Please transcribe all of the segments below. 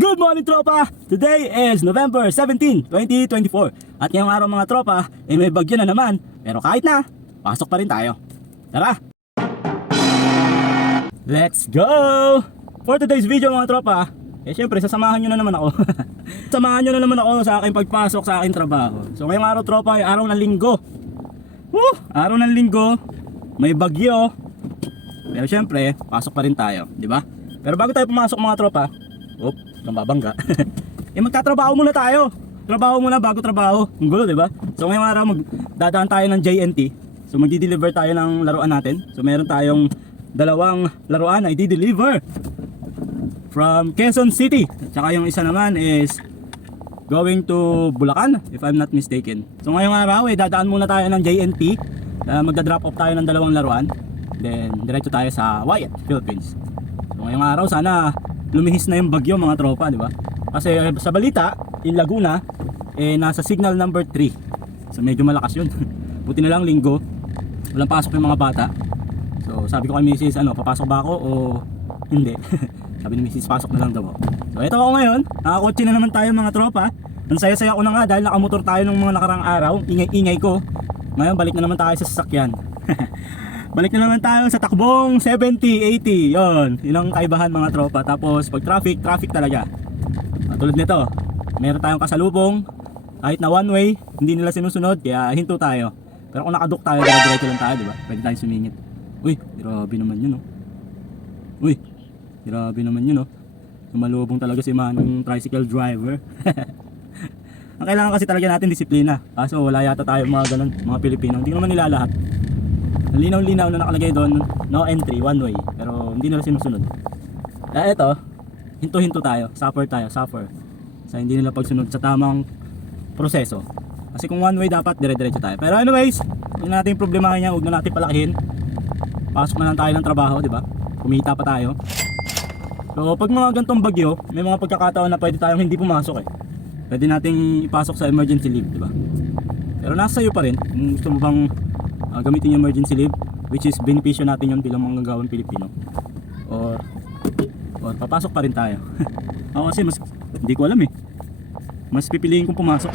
Good morning tropa! Today is November 17, 2024 At ngayong araw mga tropa, eh may bagyo na naman Pero kahit na, pasok pa rin tayo Tara! Let's go! For today's video mga tropa Eh syempre sasamahan nyo na naman ako Samahan nyo na naman ako sa aking pagpasok sa aking trabaho So ngayong araw tropa ay araw ng linggo Woo! Araw ng linggo May bagyo Pero syempre, pasok pa rin tayo, di ba? Pero bago tayo pumasok mga tropa Oop, nambabangga Eh magtatrabaho muna tayo Trabaho muna bago trabaho Ang gulo, di ba? So ngayong araw magdadaan tayo ng JNT So magdi-deliver tayo ng laruan natin So meron tayong dalawang laruan na i-deliver From Quezon City Tsaka yung isa naman is going to Bulacan if I'm not mistaken. So ngayong araw eh dadaan muna tayo ng JNT. Uh, magda-drop off tayo ng dalawang laruan. Then diretso tayo sa Wyatt, Philippines. So ngayong araw sana lumihis na yung bagyo mga tropa, di ba? Kasi eh, sa balita, in Laguna eh nasa signal number 3. So medyo malakas yun. Buti na lang linggo. Walang pasok yung mga bata. So sabi ko kay Mrs. ano, papasok ba ako o hindi? sabi ni Mrs. pasok na lang daw ako. So ito ako ngayon, nakakotse na naman tayo mga tropa. Ang saya-saya ko na nga dahil nakamotor tayo nung mga nakarang araw, ingay-ingay ko. Ngayon balik na naman tayo sa sasakyan. balik na naman tayo sa takbong 70, 80. Yon, yun ang kaibahan mga tropa. Tapos pag traffic, traffic talaga. Ah, tulad nito, meron tayong kasalubong. Kahit na one way, hindi nila sinusunod, kaya hinto tayo. Pero kung nakaduk tayo, dire-diretso lang tayo, di ba? Pwede tayo sumingit. Uy, grabe naman yun, oh. Uy, grabe naman yun, oh. Lumalubong talaga si Manong tricycle driver. Ang kailangan kasi talaga natin disiplina. Kaso wala yata tayo mga ganun, mga Pilipino. Hindi naman nila lahat. Linaw-linaw na nakalagay doon, no entry, one way. Pero hindi nila sinusunod. Kaya ito, hinto-hinto tayo, suffer tayo, suffer. Sa hindi nila pagsunod sa tamang proseso. Kasi kung one way dapat, dire-diretso tayo. Pero anyways, hindi natin problema niya, huwag na natin palakihin. Pasok na lang tayo ng trabaho, di ba? Kumita pa tayo. So pag mga gantong bagyo, may mga pagkakataon na pwede tayong hindi pumasok eh. Pwede nating ipasok sa emergency leave, di ba? Pero nasa iyo pa rin kung gusto mo bang ah, gamitin yung emergency leave which is benepisyo natin yun bilang mga gawang Pilipino. Or or papasok pa rin tayo. Ako kasi mas hindi ko alam eh. Mas pipiliin kong pumasok.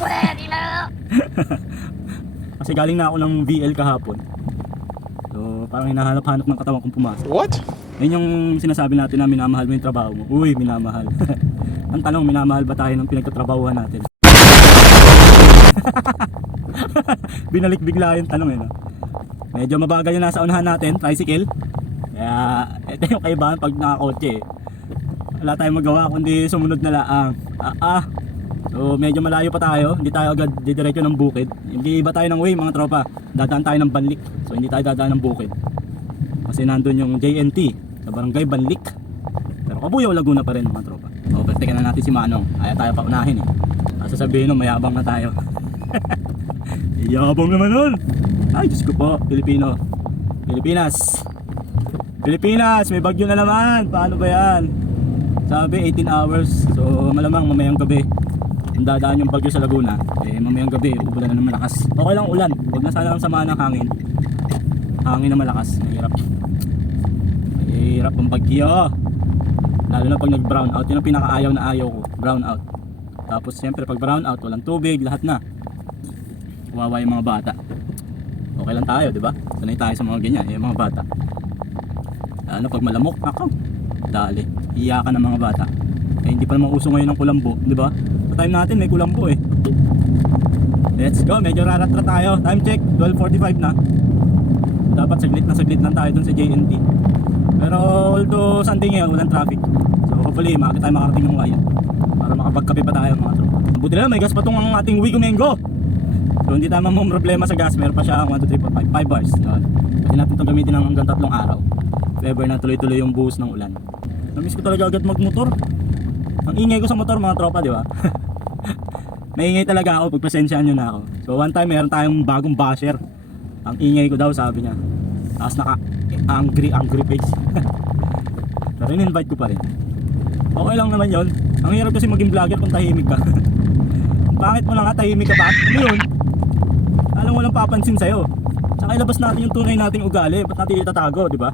kasi galing na ako ng VL kahapon. So parang hinahanap-hanap ng katawan kong pumasok. What? Yun yung sinasabi natin na minamahal mo yung trabaho mo. Uy, minamahal. Ang tanong, minamahal ba tayo ng pinagtatrabahuhan natin? Binalik bigla yung tanong eh. No? Medyo mabagal yung nasa unahan natin, tricycle. Kaya, ito yung kaibahan pag nakakotse eh. Wala tayong magawa kundi sumunod na laang. Ah, ah. So medyo malayo pa tayo, hindi tayo agad didiretso ng bukid. Hindi iba tayo ng way mga tropa. Dadaan tayo ng Banlik. So hindi tayo dadaan ng bukid. Kasi nandun yung JNT sa barangay Banlik. Pero Kabuyaw, Laguna pa rin mga tropa. O, balikan na natin si Manong. Kaya tayo paunahin eh. Kasi sabihin nun, mayabang na tayo. Yabang naman nun. Ay, Diyos ko po, Pilipino. Pilipinas. Pilipinas, may bagyo na naman. Paano ba yan? Sabi 18 hours. So malamang mamayang gabi. Yung dadaan yung bagyo sa Laguna. Eh mamayang gabi, uulan na ng malakas. Okay lang ulan. Huwag na sana ang samaan ng hangin. Hangin na malakas. Mahirap. Mahirap ang bagyo. Lalo na pag nag-brown out. Yun ang pinakaayaw na ayaw ko. Brown out. Tapos siyempre pag brown out, walang tubig, lahat na. Kawawa yung mga bata. Okay lang tayo, di ba? Sanay tayo sa mga ganyan, yung mga bata. Ano pag malamok, ako. Dali. Iyakan ng mga bata. Eh hindi pa naman uso ngayon ng kulambo, di ba? Sa time natin may kulambo eh. Let's go, medyo raratra tayo. Time check, 12.45 na. Dapat saglit na saglit lang tayo dun sa JNT. Pero although Sunday ngayon, walang traffic. So hopefully, makakita tayo makarating ng ngayon. Para makapagkape pa tayo mga tropa. Buti na may gas pa tong ang ating Wigo Mango. So hindi tayo mamang problema sa gas, meron pa siya 1, 2, 3, 4, 5, 5 bars. Yun. Pwede natin itong gamitin ng hanggang tatlong araw. If ever na tuloy-tuloy yung buhos ng ulan. Namiss ko talaga agad magmotor. Ang ingay ko sa motor mga tropa, di ba? Maingay talaga ako, pagpasensyaan nyo na ako. So one time meron tayong bagong basher. Ang ingay ko daw sabi niya. Tapos naka angry angry face. Pero in-invite ko pa rin. Okay lang naman yon. Ang hirap kasi maging vlogger kung tahimik ka. Ang Pangit mo lang nga, tahimik ka pa. Ano yun? Alam walang papansin sa'yo. Saka ilabas natin yung tunay nating ugali. Ba't natin itatago, di ba?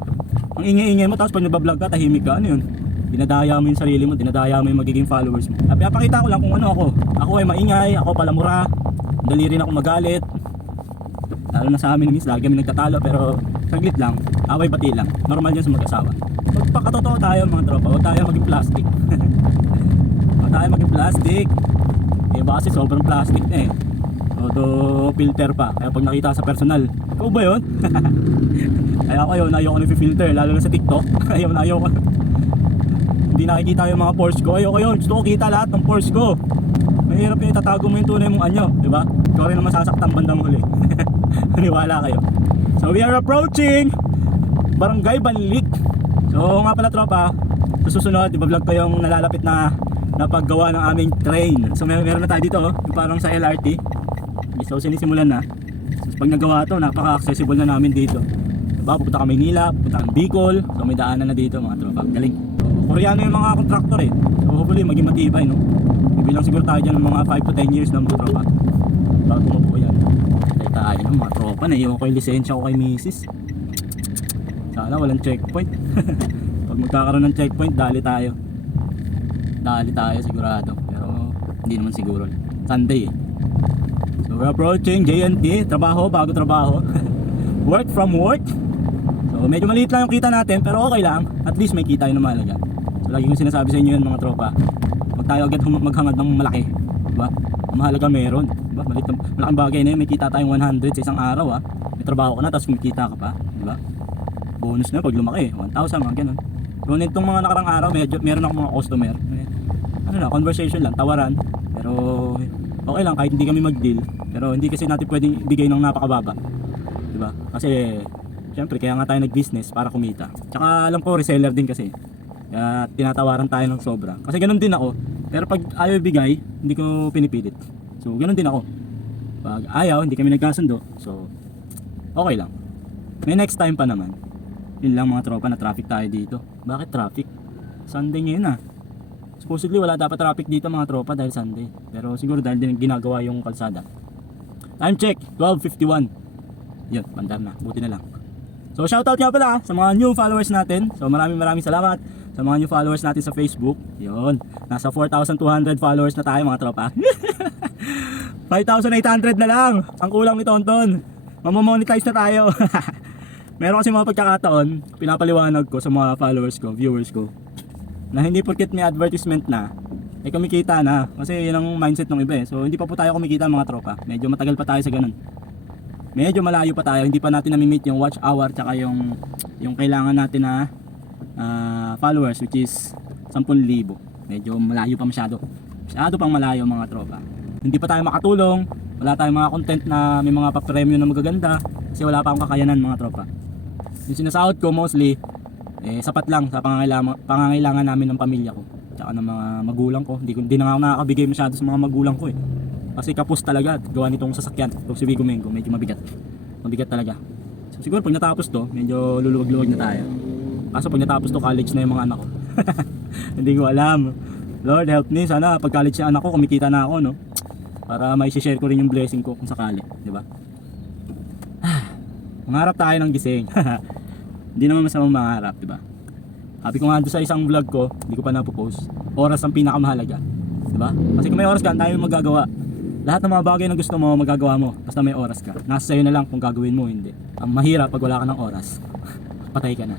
Ang ingay-ingay mo, tapos pag nabablog ka, tahimik ka. Ano yun? dinadaya mo yung sarili mo, dinadaya mo yung magiging followers mo. Ah, Pinapakita ko lang kung ano ako. Ako ay maingay, ako palamura, dali rin ako magalit. Lalo na sa amin Miss, lagi kami nagtatalo pero saglit lang, away pati lang. Normal yan sa mag-asawa. Magpakatotoo tayo mga tropa, huwag tayo maging plastic. huwag tayo maging plastic. Eh baka kasi sobrang plastic na eh. Auto filter pa. Kaya pag nakita sa personal, ikaw ba yun? Kaya ako yun, ayoko na filter lalo na sa TikTok. ayaw na ayoko. Hindi nakikita yung mga pores ko. Ayoko yun. Gusto ko kita lahat ng pores ko. Mahirap yung itatago mo yung tunay mong anyo, di ba? Ikaw rin ang masasaktan bandang huli. Maniwala kayo. So we are approaching Barangay Banlik. So nga pala tropa, sa susunod, iba-vlog ko yung nalalapit na na paggawa ng aming train. So may meron na tayo dito, oh, yung parang sa LRT. So sinisimulan na. So, pag nagawa to, napaka-accessible na namin dito. Diba? Pupunta kami Manila, pupunta kami Bicol. So may daanan na dito mga tropa. Galing. Koreano yung mga contractor eh. So hopefully maging matibay no. Bibilang siguro tayo dyan ng mga 5 to 10 years na mga tropa. Bago mo yan. Tayo tayo ng mga tropa. Naiwan ko yung lisensya ko kay misis. Sana walang checkpoint. Pag magkakaroon ng checkpoint, dali tayo. Dali tayo sigurado. Pero hindi naman siguro. Sunday eh. We're approaching JNT. Trabaho, bago trabaho. work from work. So medyo maliit lang yung kita natin pero okay lang. At least may kita yun na mahalaga. So lagi kong sinasabi sa inyo yun mga tropa. Huwag tayo agad maghangad ng malaki. Diba? Mahalaga meron. Diba? Malit, malaking bagay na yun. May kita tayong 100 sa isang araw ah. May trabaho ka na tapos kumikita ka pa. Diba? Bonus na pag lumaki. 1,000 mga ganun. So nitong mga nakarang araw medyo meron ako mga customer. Ano na, conversation lang, tawaran. Pero okay lang kahit hindi kami mag-deal. Pero hindi kasi natin pwedeng bigay ng napakababa. 'Di ba? Kasi syempre kaya nga tayo nag-business para kumita. Tsaka alam ko reseller din kasi. Kaya tinatawaran tayo ng sobra. Kasi ganun din ako. Pero pag ayaw ibigay, hindi ko pinipilit. So ganun din ako. Pag ayaw, hindi kami nagkasundo. So okay lang. May next time pa naman. Yun lang mga tropa na traffic tayo dito. Bakit traffic? Sunday ngayon ah. Supposedly wala dapat traffic dito mga tropa dahil Sunday. Pero siguro dahil din ginagawa yung kalsada. Time check, 12.51. Yun, bandar na. Buti na lang. So shoutout nga pala ah, sa mga new followers natin. So maraming maraming salamat sa mga new followers natin sa Facebook. Yun, nasa 4,200 followers na tayo mga tropa. 5,800 na lang. Ang kulang ni Tonton. Mamamonetize na tayo. Meron kasi mga pagkakataon, pinapaliwanag ko sa mga followers ko, viewers ko, na hindi porket may advertisement na, eh kumikita na. Kasi yun ang mindset ng iba eh. So hindi pa po tayo kumikita mga tropa. Medyo matagal pa tayo sa ganun. Medyo malayo pa tayo. Hindi pa natin nami-meet yung watch hour tsaka yung, yung kailangan natin na ah, followers which is 10,000. Medyo malayo pa masyado. Masyado pang malayo mga tropa. Hindi pa tayo makatulong. Wala tayong mga content na may mga pa-premium na magaganda. Kasi wala pa akong kakayanan mga tropa. Yung sinasahod ko mostly, eh, sapat lang sa pangangailangan, pangangailangan namin ng pamilya ko. Tsaka ng mga magulang ko. Hindi, hindi na nga ako nakakabigay masyado sa mga magulang ko eh. Kasi kapos talaga gawa nitong sasakyan. Itong si Vigo Mengo, medyo mabigat. Mabigat talaga. So, siguro pag natapos to, medyo luluwag-luwag na tayo. Kaso pag natapos to, college na yung mga anak ko. hindi ko alam. Lord help me, sana pag college yung anak ko, kumikita na ako, no? Para may share ko rin yung blessing ko kung sakali, di ba? Mangarap tayo ng gising. Hindi naman masamang mangarap, di ba? Sabi ko nga doon sa isang vlog ko, hindi ko pa napopost. Oras ang pinakamahalaga. Di ba? Kasi kung may oras ka, mong magagawa. Lahat ng mga bagay na gusto mo, magagawa mo. Basta may oras ka. Nasa sa'yo na lang kung gagawin mo hindi. Ang mahirap pag wala ka ng oras. Patay ka na.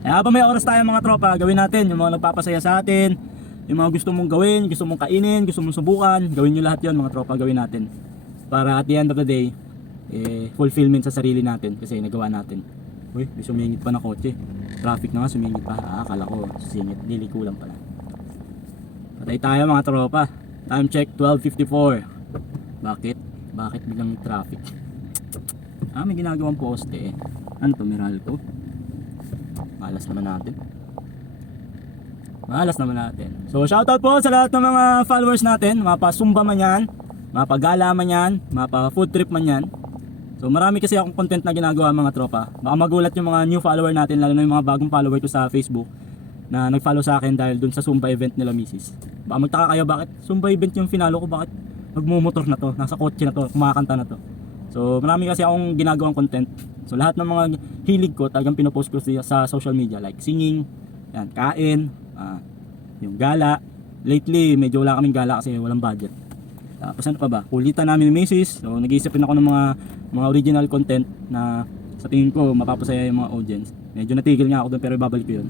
Kaya habang may oras tayo mga tropa, gawin natin yung mga nagpapasaya sa atin, yung mga gusto mong gawin, gusto mong kainin, gusto mong subukan, gawin nyo lahat yon mga tropa, gawin natin. Para at the end of the day, eh, fulfillment sa sarili natin kasi nagawa natin. Uy, may sumingit pa na kotse. Traffic na nga, sumingit pa. Ah, akala ko, singit. Liliko lang pala. Patay tayo mga tropa. Time check, 12.54. Bakit? Bakit biglang traffic? Ah, may ginagawang poste eh. Ano to, Meralco? Malas naman natin. Malas naman natin. So, shoutout po sa lahat ng mga followers natin. Mapa Sumba man yan, mapa Gala man yan, mapa Food Trip man yan. So, marami kasi akong content na ginagawa mga tropa. Baka magulat yung mga new follower natin, lalo na yung mga bagong follower ko sa Facebook na nag-follow sa akin dahil dun sa Zumba event nila misis. Baka magtaka kayo bakit Zumba event yung finalo ko, bakit magmumotor na to, nasa kotse na to, kumakanta na to. So marami kasi akong ginagawang content. So lahat ng mga hilig ko talagang pinopost ko sa social media like singing, yan, kain, Ah, yung gala. Lately, medyo wala kaming gala kasi walang budget. Tapos ano pa ba? Kulitan namin ni Macy's. So nag-iisip rin ako ng mga mga original content na sa tingin ko mapapasaya yung mga audience. Medyo natigil nga ako doon pero babalik ko yun.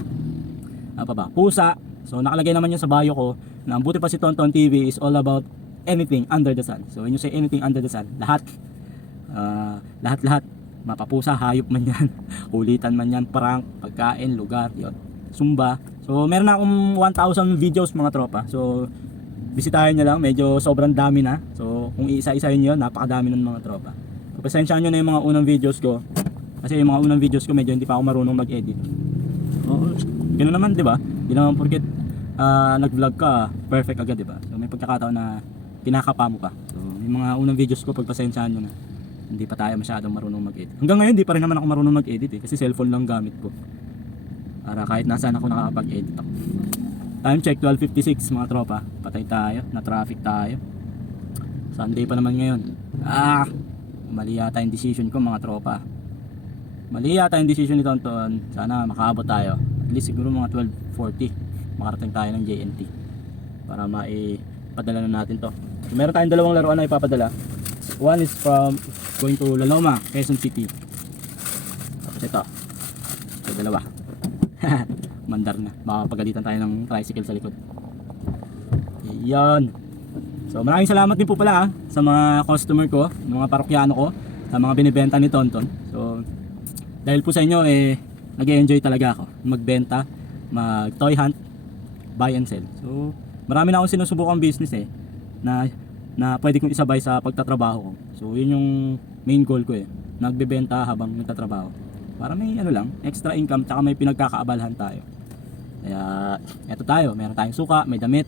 Ano pa ba? Pusa. So nakalagay naman yun sa bio ko na ang buti pa si Tonton TV is all about anything under the sun. So when you say anything under the sun, lahat. Ah, lahat-lahat. Mapapusa, hayop man yan. Kulitan man yan, prank, pagkain, lugar, yun. Sumba. So meron na akong 1,000 videos mga tropa. So bisitahin nyo lang, medyo sobrang dami na. So, kung iisa-isahin nyo, napakadami ng mga tropa. So, pasensyahan nyo na yung mga unang videos ko. Kasi yung mga unang videos ko, medyo hindi pa ako marunong mag-edit. Oo, ganoon naman, di ba? Hindi naman porket ah, nag-vlog ka, perfect agad, di ba? So, may pagkakataon na kinakapa mo pa. So, yung mga unang videos ko, pagpasensyahan nyo na. Hindi pa tayo masyadong marunong mag-edit. Hanggang ngayon, di pa rin naman ako marunong mag-edit eh. Kasi cellphone lang gamit ko. Para kahit nasaan ako nakakapag-edit ako. Time check 12.56 mga tropa. Patay tayo, na traffic tayo. Sunday pa naman ngayon. Ah! Mali yata yung decision ko mga tropa. Mali yata yung decision ni Tonton. Sana makaabot tayo. At least siguro mga 12.40. Makarating tayo ng JNT. Para maipadala na natin to. Meron tayong dalawang laruan na ipapadala. One is from going to Laloma, Quezon City. Tapos ito. Ito dalawa. Mandar na. Baka pagalitan tayo ng tricycle sa likod. Yan. So maraming salamat din po pala ah, sa mga customer ko, mga parokyano ko, sa mga binibenta ni Tonton. So dahil po sa inyo eh nag-enjoy talaga ako magbenta, mag toy hunt, buy and sell. So marami na akong sinusubukang business eh na na pwede kong isabay sa pagtatrabaho ko. So yun yung main goal ko eh. Nagbebenta habang nagtatrabaho. Para may ano lang, extra income tsaka may pinagkakaabalahan tayo. Kaya eto tayo, meron tayong suka, may damit,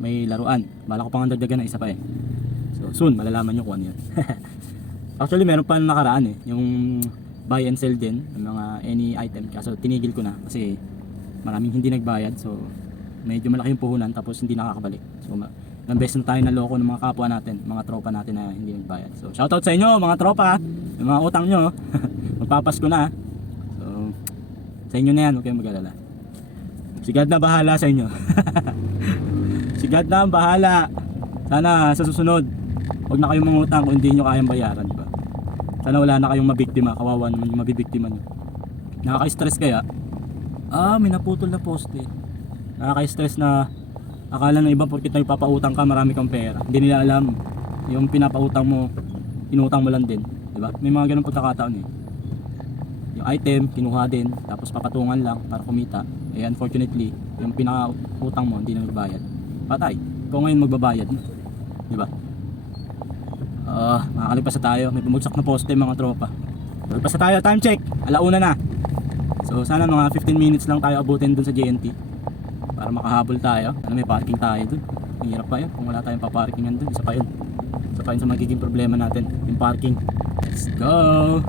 may laruan. Bala ko pang dagdagan ng isa pa eh. So soon malalaman nyo kung ano yun. Actually meron pa nakaraan eh, yung buy and sell din ng mga any item. Kaso tinigil ko na kasi maraming hindi nagbayad. So medyo malaki yung puhunan tapos hindi nakakabalik. So ilang beses na tayo naloko ng mga kapwa natin, mga tropa natin na hindi nagbayad. So shoutout sa inyo mga tropa, yung mga utang nyo. Magpapasko na. So sa inyo na yan, huwag kayong mag-alala. Si God na bahala sa inyo. si God na bahala. Sana sa susunod, huwag na kayong mangutang kung hindi nyo kayang bayaran. Diba? Sana wala na kayong mabiktima, kawawa naman yung mabibiktima nyo. Nakaka-stress kaya? Ah, may naputol na poste. Nakaka-stress na akala ng iba porkit nagpapautang ka, marami kang pera. Hindi nila alam yung pinapautang mo, inutang mo lang din. Diba? May mga ganun pagkakataon eh. Yung item, kinuha din, tapos papatungan lang para kumita. Eh unfortunately, yung pinaka-utang mo, hindi na nagbayad. Patay. Ikaw ngayon magbabayad. Diba? Ah, makakalipas na tayo. May bumagsak na poste mga tropa. Kalipas na tayo, time check. Alauna na. So sana mga 15 minutes lang tayo abutin dun sa JNT para makahabol tayo. Ano may parking tayo dun. Ang pa yun kung wala tayong paparkingan dun. Isa pa yun. Isa pa yun sa magiging problema natin. Yung parking. Let's go!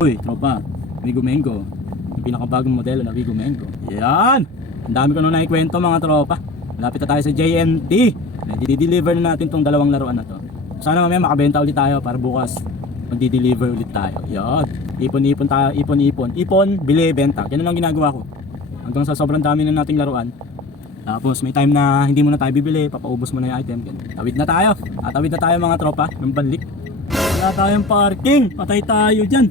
Uy, tropa. Vigo Mengo. Yung pinakabagong modelo na Vigo Mengo. Yan! Ang dami ko nung naikwento mga tropa. Malapit na tayo sa JNT. Didi-deliver na natin tong dalawang laruan na to. Sana mamaya makabenta ulit tayo para bukas magdi-deliver ulit tayo. Yan. Ipon-ipon tayo, ipon-ipon. Ipon, bili, benta. Ganun ang ginagawa ko. Hanggang sa sobrang dami na nating laruan. Tapos may time na hindi mo na tayo bibili, papaubos mo na yung item. Ganun. Tawid na tayo. At tawid na tayo mga tropa ng banlik. Wala tayong parking. Patay tayo dyan.